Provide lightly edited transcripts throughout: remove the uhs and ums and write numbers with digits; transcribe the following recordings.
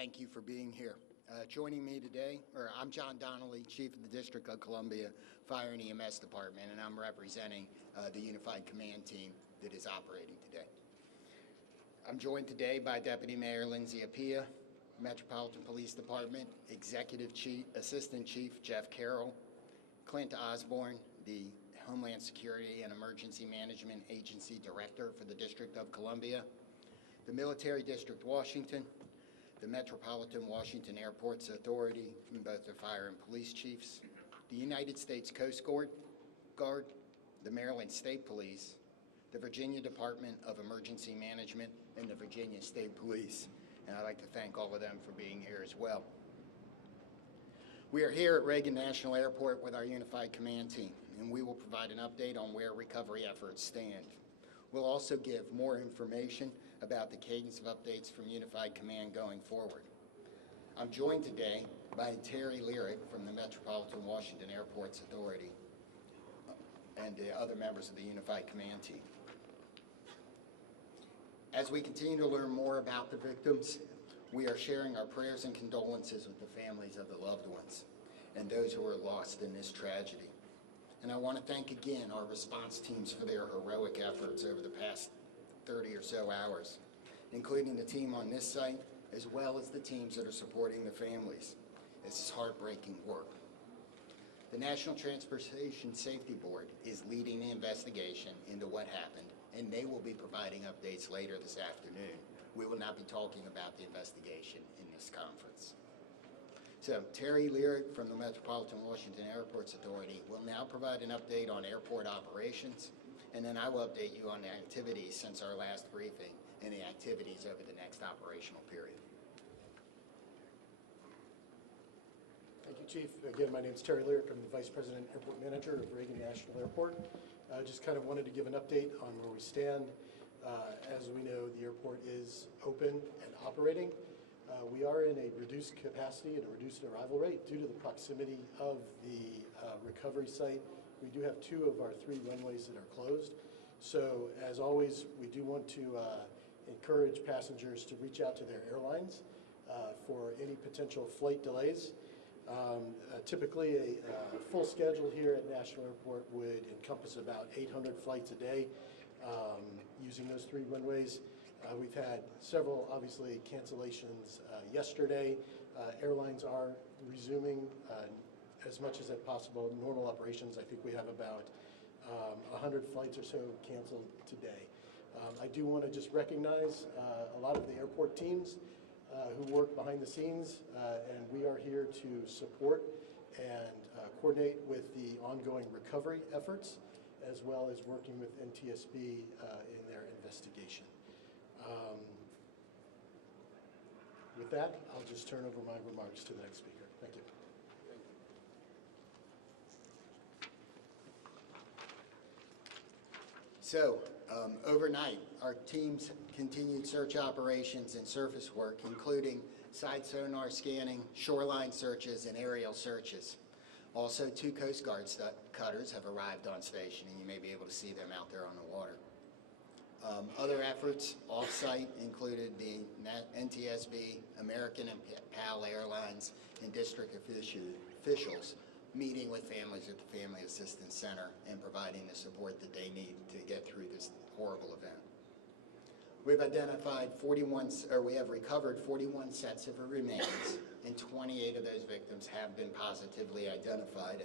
thank you for being here. Joining me today, I'm John Donnelly, Chief of the District of Columbia Fire and EMS Department, and I'm representing the Unified Command Team that is operating today. I'm joined today by Deputy Mayor Lindsay Appiah, Metropolitan Police Department Executive Assistant Chief Jeff Carroll, Clint Osborne, the Homeland Security and Emergency Management Agency Director for the District of Columbia, the Military District Washington, the Metropolitan Washington Airports Authority, and both the fire and police chiefs, the United States Coast Guard, the Maryland State Police, the Virginia Department of Emergency Management, and the Virginia State Police. And I'd like to thank all of them for being here as well. We are here at Reagan National Airport with our Unified Command Team, and we will provide an update on where recovery efforts stand. We'll also give more information about the cadence of updates from Unified Command going forward. I'm joined today by Terry Lyric from the Metropolitan Washington Airports Authority and the other members of the Unified Command Team. As we continue to learn more about the victims, we are sharing our prayers and condolences with the families of the loved ones and those who were lost in this tragedy. And I want to thank again our response teams for their heroic efforts over the past 30 or so hours, including the team on this site, as well as the teams that are supporting the families. This is heartbreaking work. The National Transportation Safety Board is leading the investigation into what happened, and they will be providing updates later this afternoon. We will not be talking about the investigation in this conference. So Terry Lyric from the Metropolitan Washington Airports Authority will now provide an update on airport operations, and then I will update you on the activities since our last briefing and the activities over the next operational period. Thank you, Chief. Again, my name is Terry Lyric. I'm the Vice President Airport Manager of Reagan National Airport. Just kind of wanted to give an update on where we stand. As we know, the airport is open and operating. We are in a reduced capacity and a reduced arrival rate due to the proximity of the recovery site. We do have 2 of our 3 runways that are closed. So as always, we do want to encourage passengers to reach out to their airlines for any potential flight delays. Typically, a full schedule here at National Airport would encompass about 800 flights a day using those 3 runways. We've had several, obviously, cancellations yesterday. Airlines are resuming as much as possible normal operations. I think we have about 100 flights or so canceled today. I do want to just recognize a lot of the airport teams who work behind the scenes, and we are here to support and coordinate with the ongoing recovery efforts, as well as working with NTSB in their investigation. With that, I'll just turn over my remarks to the next speaker. Thank you. So, overnight, our teams continued search operations and surface work, including side sonar scanning, shoreline searches, and aerial searches. Also, 2 Coast Guard cutters have arrived on station, and you may be able to see them out there on the water. Other efforts off-site included the NTSB, American and PAL Airlines, and district officials meeting with families at the Family Assistance Center and providing the support that they need to get through this horrible event. We've identified we have recovered 41 sets of remains, and 28 of those victims have been positively identified.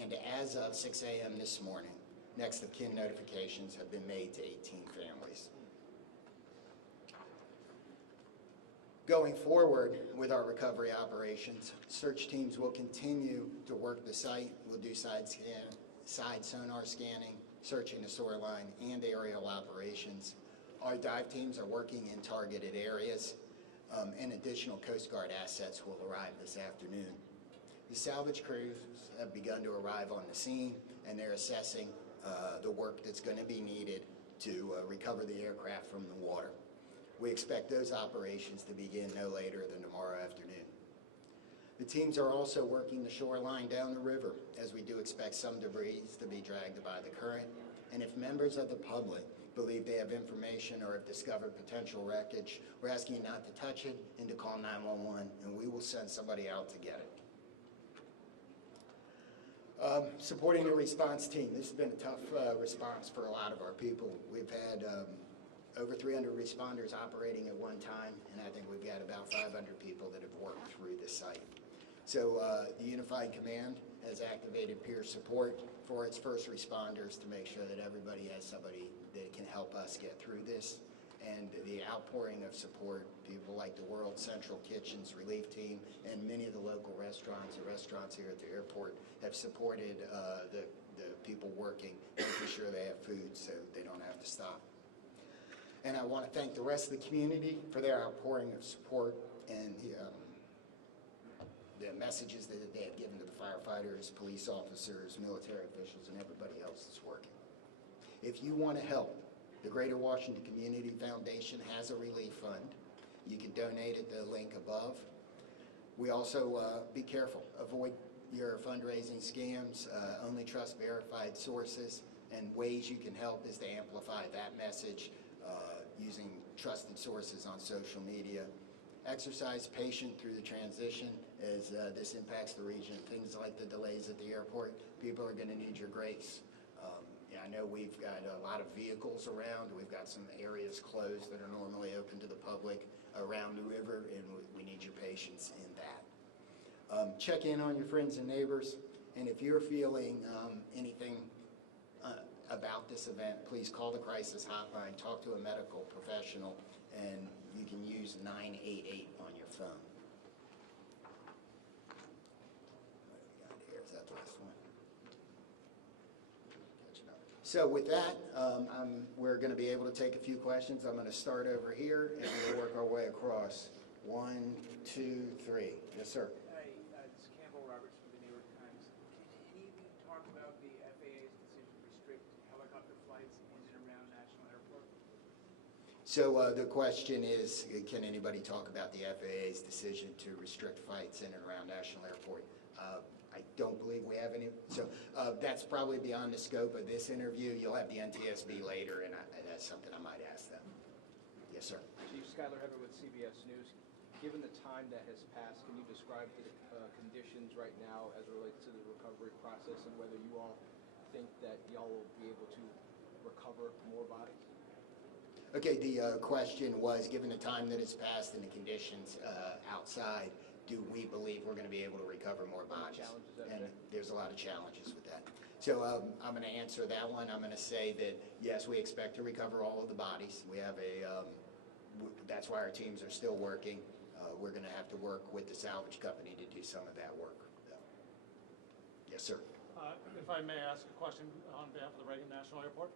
And as of 6 a.m. this morning, next of kin notifications have been made to 18 families. Going forward with our recovery operations, search teams will continue to work the site. We'll do side sonar scanning, searching the shoreline, and aerial operations. Our dive teams are working in targeted areas, and additional Coast Guard assets will arrive this afternoon. The salvage crews have begun to arrive on the scene, and they're assessing the work that's going to be needed to recover the aircraft from the water. We expect those operations to begin no later than tomorrow afternoon. The teams are also working the shoreline down the river, as we do expect some debris to be dragged by the current. And if members of the public believe they have information or have discovered potential wreckage, we're asking you not to touch it and to call 911, and we will send somebody out to get it. Supporting the response team. This has been a tough response for a lot of our people. We've had over 300 responders operating at one time, and I think we've got about 500 people that have worked through the site. So the Unified Command has activated peer support for its first responders to make sure that everybody has somebody that can help us get through this. And the outpouring of support, people like the World Central Kitchens Relief Team and many of the local restaurants here at the airport have supported the people working, making sure they have food so they don't have to stop. And I want to thank the rest of the community for their outpouring of support and the messages that they have given to the firefighters, police officers, military officials, and everybody else that's working. If you want to help, the Greater Washington Community Foundation has a relief fund. You can donate at the link above. We also, be careful, avoid your fundraising scams, only trust verified sources, and ways you can help is to amplify that message using trusted sources on social media. Exercise patience through the transition as this impacts the region. Things like the delays at the airport, people are going to need your grace. I know we've got a lot of vehicles around. We've got some areas closed that are normally open to the public around the river, and we need your patience in that. Check in on your friends and neighbors, and if you're feeling anything about this event, please call the crisis hotline, talk to a medical professional, and you can use 988 on your phone. What do we got here? Is that the last one? So with that, we're going to be able to take a few questions. I'm going to start over here, and we'll work our way across. 1, 2, 3. Yes, sir. Hi, this is Campbell Roberts from the New York Times. Can you talk about the FAA's decision to restrict helicopter flights in and around National Airport? So the question is, can anybody talk about the FAA's decision to restrict flights in and around National Airport? I don't believe we have any. So that's probably beyond the scope of this interview. You'll have the NTSB later, and that's something I might ask them. Yes, sir. Chief Skylar Heather with CBS News. Given the time that has passed, can you describe the conditions right now as it relates to the recovery process and whether you all think that y'all will be able to recover more bodies? Okay, the question was, given the time that has passed and the conditions outside, do we believe we're going to be able to recover more bodies? And there's a lot of challenges with that. So I'm going to answer that one. I'm going to say that, yes, we expect to recover all of the bodies. We have that's why our teams are still working. We're going to have to work with the salvage company to do some of that work. Yes, sir. If I may ask a question on behalf of the Reagan National Airport.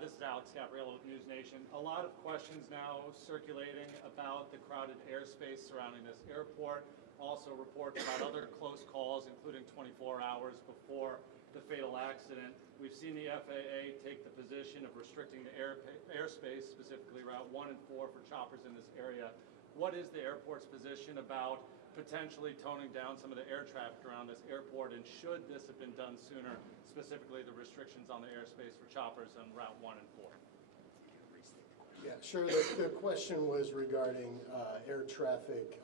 This is Alex Gabriello with News Nation. A lot of questions now circulating about the crowded airspace surrounding this airport. Also reports about other close calls, including 24 hours before the fatal accident. We've seen the FAA take the position of restricting the airspace, specifically Route 1 and 4 for choppers in this area. What is the airport's position about potentially toning down some of the air traffic around this airport, and should this have been done sooner, specifically the restrictions on the airspace for choppers on Route 1 and 4? Yeah, sure. The question was regarding air traffic,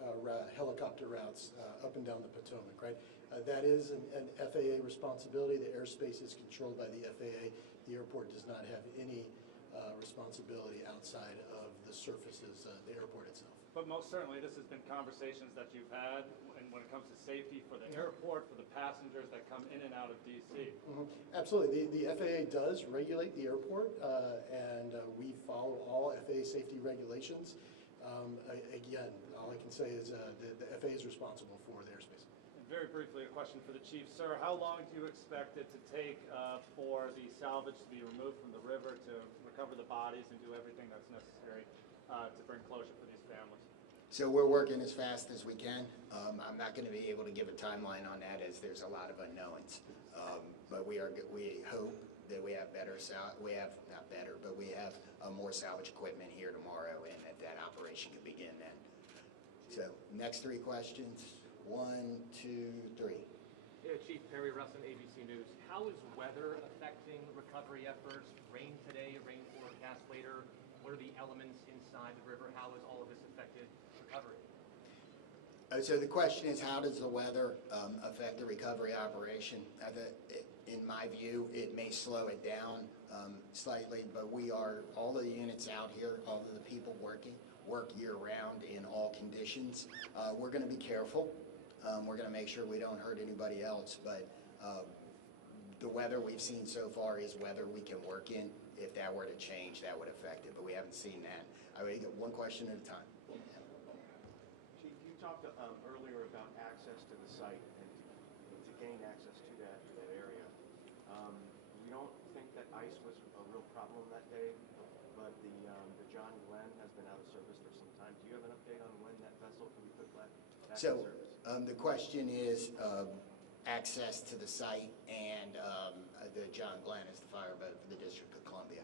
helicopter routes up and down the Potomac, right? That is an FAA responsibility. The airspace is controlled by the FAA. The airport does not have any responsibility outside of the surfaces, the airport itself. But most certainly, this has been conversations that you've had, and when it comes to safety for the airport, for the passengers that come in and out of D.C. Mm-hmm. Absolutely. The FAA does regulate the airport, and we follow all FAA safety regulations. Again, all I can say is the FAA is responsible for the airspace. And very briefly, a question for the chief. Sir, how long do you expect it to take for the salvage to be removed from the river to recover the bodies and do everything that's necessary to bring closure for these families? So we're working as fast as we can. I'm not going to be able to give a timeline on that as there's a lot of unknowns. But we hope that we have more salvage equipment here tomorrow, and that operation can begin then. So next 3 questions. 1, 2, 3. Chief Perry Russin, ABC News. How is weather affecting recovery efforts? Rain today, rain forecast later. What are the elements inside the river? How has all of this affected recovery? So the question is, how does the weather affect the recovery operation? In my view, it may slow it down slightly, but all of the units out here, all of the people work year-round in all conditions. We're going to be careful. We're going to make sure we don't hurt anybody else, but the weather we've seen so far is weather we can work in. If that were to change, that would affect it, but we haven't seen that. I would get one question at a time. Chief, you talked earlier about access to the site and to gain access to that area. We don't think that ice was a real problem that day, but the John Glenn has been out of service for some time. Do you have an update on when that vessel can be put back in So service? the question is access to the site, and the John Glenn is the fireboat for the District of Columbia.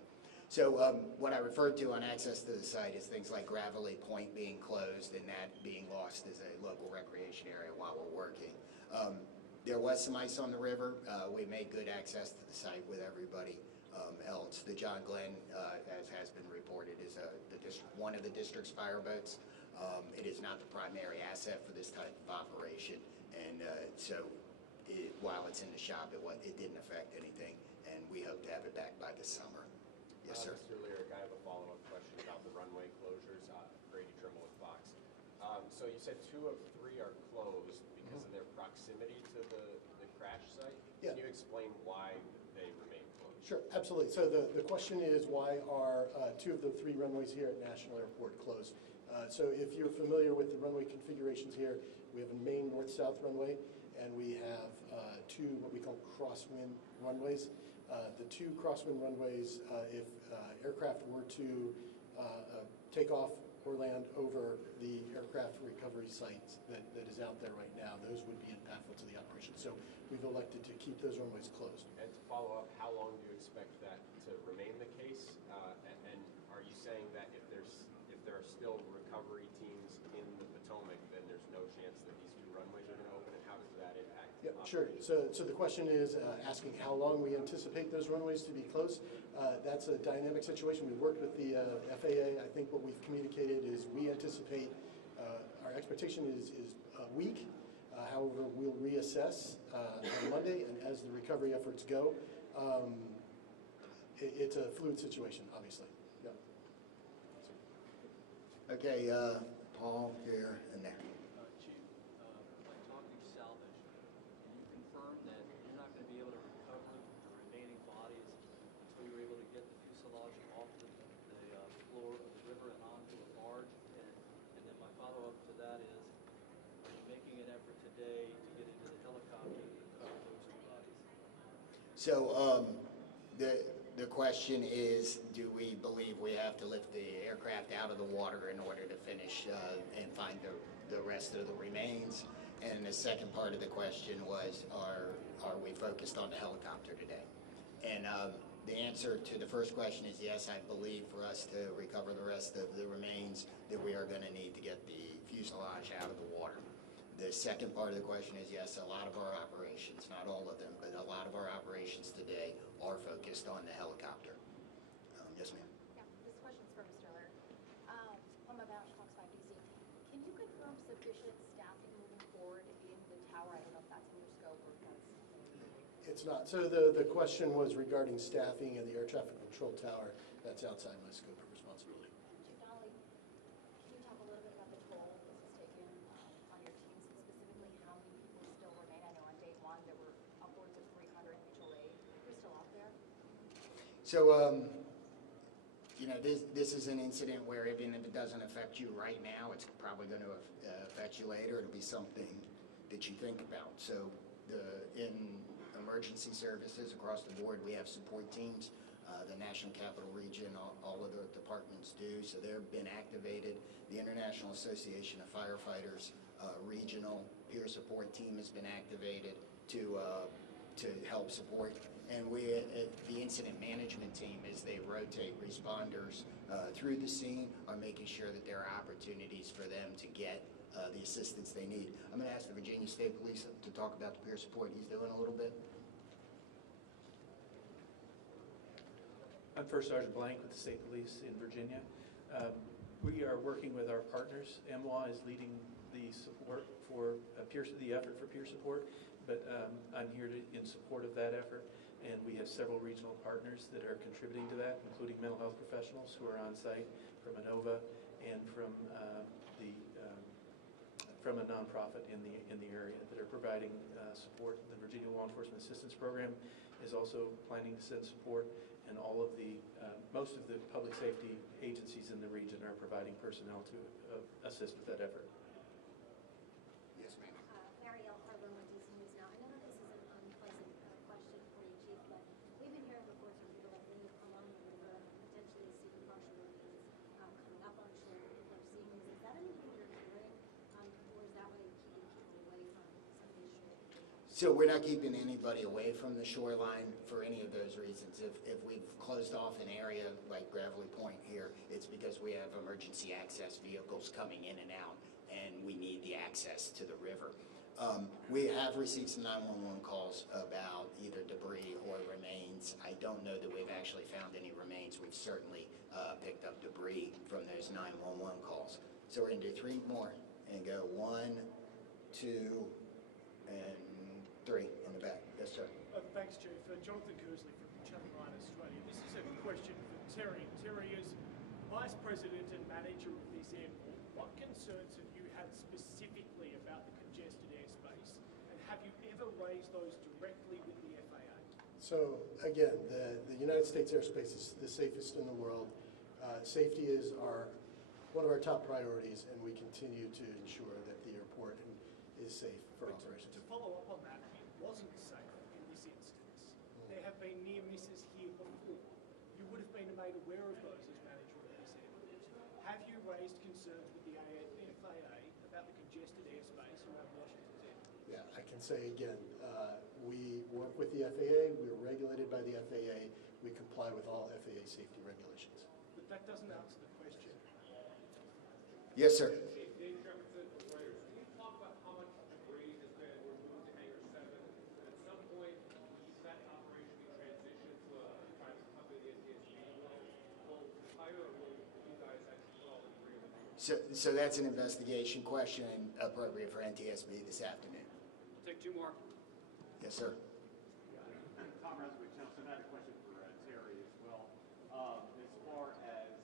So what I referred to on access to the site is things like Gravelly Point being closed and that being lost as a local recreation area while we're working. There was some ice on the river. We made good access to the site with everybody else. The John Glenn, as has been reported, is one of the district's fireboats. It is not the primary asset for this type of operation, and while it's in the shop, it didn't affect anything, and we hope to have it back by this summer. Yes, sir. Mr. Lyric, I have a follow-up question about the runway closures. Grady Trimble with Fox. So you said 2 of 3 are closed because of their proximity to the crash site. Yeah. Can you explain why they remain closed? Sure, absolutely. So the question is, why are 2 of the 3 runways here at National Airport closed? So if you're familiar with the runway configurations here, we have a main north-south runway, and we have 2 what we call crosswind runways. The 2 crosswind runways, if aircraft were to take off or land over the aircraft recovery site that is out there right now, those would be impactful to the operation. So we've elected to keep those runways closed. And to follow up, how long do you expect that to remain the case? And are you saying that if there are still recovery teams in the Potomac, then there's no chance that these 2 runways are going to open? And how does that impact? Yeah, sure. So the question is asking how long we anticipate those runways to be closed. That's a dynamic situation. We worked with the FAA. I think what we've communicated is we anticipate, our expectation is a week. However, we'll reassess on Monday, and as the recovery efforts go, it's a fluid situation, obviously. Yeah. Okay, Paul here and there. Chief, when talking salvage, can you confirm that you're not going to be able to recover the remaining bodies until you're able to get the fuselage off the floor of the river and onto a barge? And then my follow-up to that is, are you making an effort today to get into the helicopter to recover those 2 bodies? So the question is, do we believe we have to lift the aircraft out of the water in order to finish and find the rest of the remains? And the second part of the question was, are we focused on the helicopter today? And the answer to the first question is yes. I believe for us to recover the rest of the remains that we are going to need to get the fuselage out of the water. The second part of the question is yes, a lot of our operations, not all of them, but a lot of our operations today are focused on the helicopter. Yes, ma'am. Yeah, this question's for Mr. Lyric. I'm about Fox 5 DC. Can you confirm sufficient staffing moving forward in the tower? I don't know if that's in your scope or if that's... It's not. So the question was regarding staffing in the air traffic control tower. That's outside my scope of responsibility. Chief Donnelly, can you talk a little bit about the toll this has taken on your teams, and specifically how many people still remain? I know on day 1 there were upwards of 300 mutual aid. Who's still out there? So, this is an incident where even if it doesn't affect you right now, it's probably going to affect you later. It'll be something that you think about. So in emergency services across the board, we have support teams. The National Capital Region, all of the departments do. So they've been activated. The International Association of Firefighters regional peer support team has been activated to help support. And the incident management team, as they rotate responders through the scene, are making sure that there are opportunities for them to get the assistance they need. I'm going to ask the Virginia State Police to talk about the peer support he's doing a little bit. I'm First Sergeant Blank with the State Police in Virginia. We are working with our partners. MWA is leading the support for the effort for peer support, but I'm here in support of that effort. And we have several regional partners that are contributing to that, including mental health professionals who are on site from ANOVA and from a nonprofit in the area that are providing support. The Virginia Law Enforcement Assistance Program is also planning to send support, and all of the most of the public safety agencies in the region are providing personnel to assist with that effort. Yes, ma'am. Marielle Harlan with DC News Now. I know that this is an unpleasant question for you, Chief, but we've been hearing reports from people that live along the river and potentially see partial remains coming up on shore. People are seeing these. Is that anything you're hearing, or is that way keeping people away from some of these shore? So we're not keeping anybody away from the shoreline for any of those reasons. If we've closed off an area like Gravelly Point here, it's because we have emergency access vehicles coming in and out, and we need the access to the river. We have received some 911 calls about either debris or remains. I don't know that we've actually found any remains. We've certainly picked up debris from those 911 calls. So we're going to do 3 more and go 1, 2, and 3 in the back. Yes, sir. Thanks, Chief. Jonathan Kersley from Channel 9 Australia. This is a question for Terry. Terry, as Vice President and Manager of this airport, what concerns have you had specifically about the congested airspace, and have you ever raised those directly with the FAA? So again, the United States airspace is the safest in the world. Safety is one of our top priorities, and we continue to ensure that the airport is safe for operations. To follow up on that, it wasn't safe in this instance. There have been near misses here before. You would have been made aware of those as manager of this airport. Have you raised concerns with the FAA about the congested airspace around Washington's airport? Yeah, I can say again, we work with the FAA, we're regulated by the FAA, we comply with all FAA safety regulations. But that doesn't answer the question. Yes, sir. Dave Jefferson from Reuters. Can you talk about how much debris has been removed to Hangar 7? At some point, will that operation be transitioned to a private company, the NTSB? Will hire, or will you guys actually put all the debris in the hangar? So that's an investigation question appropriate for NTSB this afternoon. We'll take 2 more. Yes, sir. Tom Resnick, Nelson, I had a question for Terry as well. As far as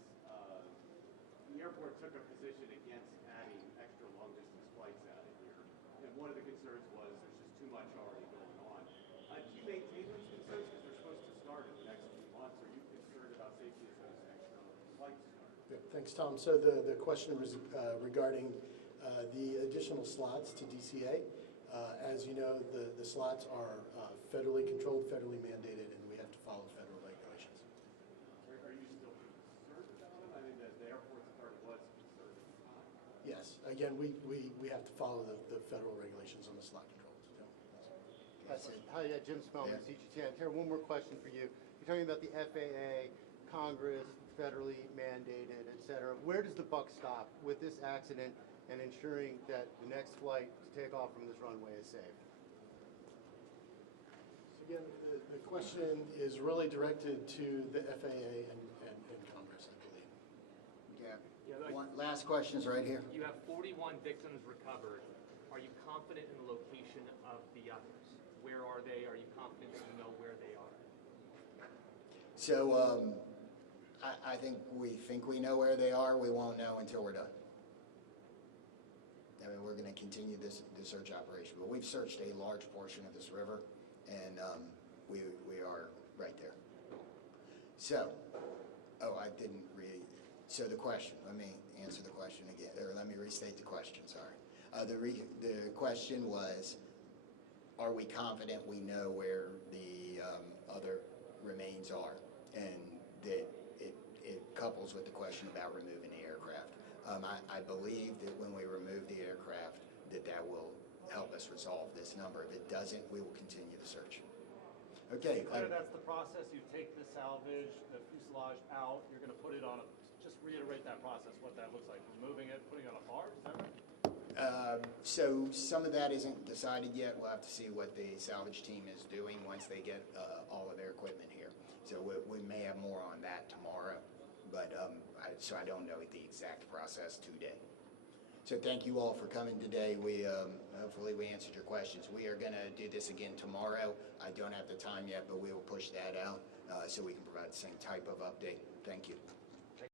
the airport took a position against adding extra long-distance flights out of here, and one of the concerns was there's just too much already going on. Do you maintain those concerns because they're supposed to start in the next few months? Are you concerned about safety as those extra flights start? Yeah, thanks, Tom. So the question was regarding the additional slots to DCA. As you know, the slots are federally controlled, federally mandated, and we have to follow federal regulations. Are you still concerned about them? I mean, the airport authority was concerned at the time. Yes, again, we have to follow the federal regulations on the slot controls. Yeah. That's it. Hi, Jim Spellman, Yeah. CGTN. Here, one more question for you. You're talking about the FAA, Congress, federally mandated, et cetera. Where does the buck stop with this accident and ensuring that the next flight to take off from this runway is safe? So again, the question is really directed to the FAA and Congress, I believe. Yeah. Last question is right here. You have 41 victims recovered. Are you confident in the location of the others? Where are they? Are you confident that you know where they are? So I think we know where they are. We won't know until we're done. I mean, we're going to continue the search operation, but we've searched a large portion of this river, and we are right there. So, I didn't read. So the question. Let me answer the question again, or let me restate the question. Sorry. The question was, are we confident we know where the other remains are, and that it couples with the question about removing the aircraft. I believe that when we remove the aircraft, that will help us resolve this number. If it doesn't, we will continue the search. Okay. That's the process. You take the salvage, the fuselage out. You're going to put it on a. Just reiterate that process. What that looks like. Removing it, putting it on a barge. Is that right? So some of that isn't decided yet. We'll have to see what the salvage team is doing once they get all of their equipment here. So we may have more on that tomorrow, but so I don't know the exact process today. So thank you all for coming today. We hopefully we answered your questions. We are going to do this again tomorrow. I don't have the time yet, but we will push that out so we can provide the same type of update. Thank you.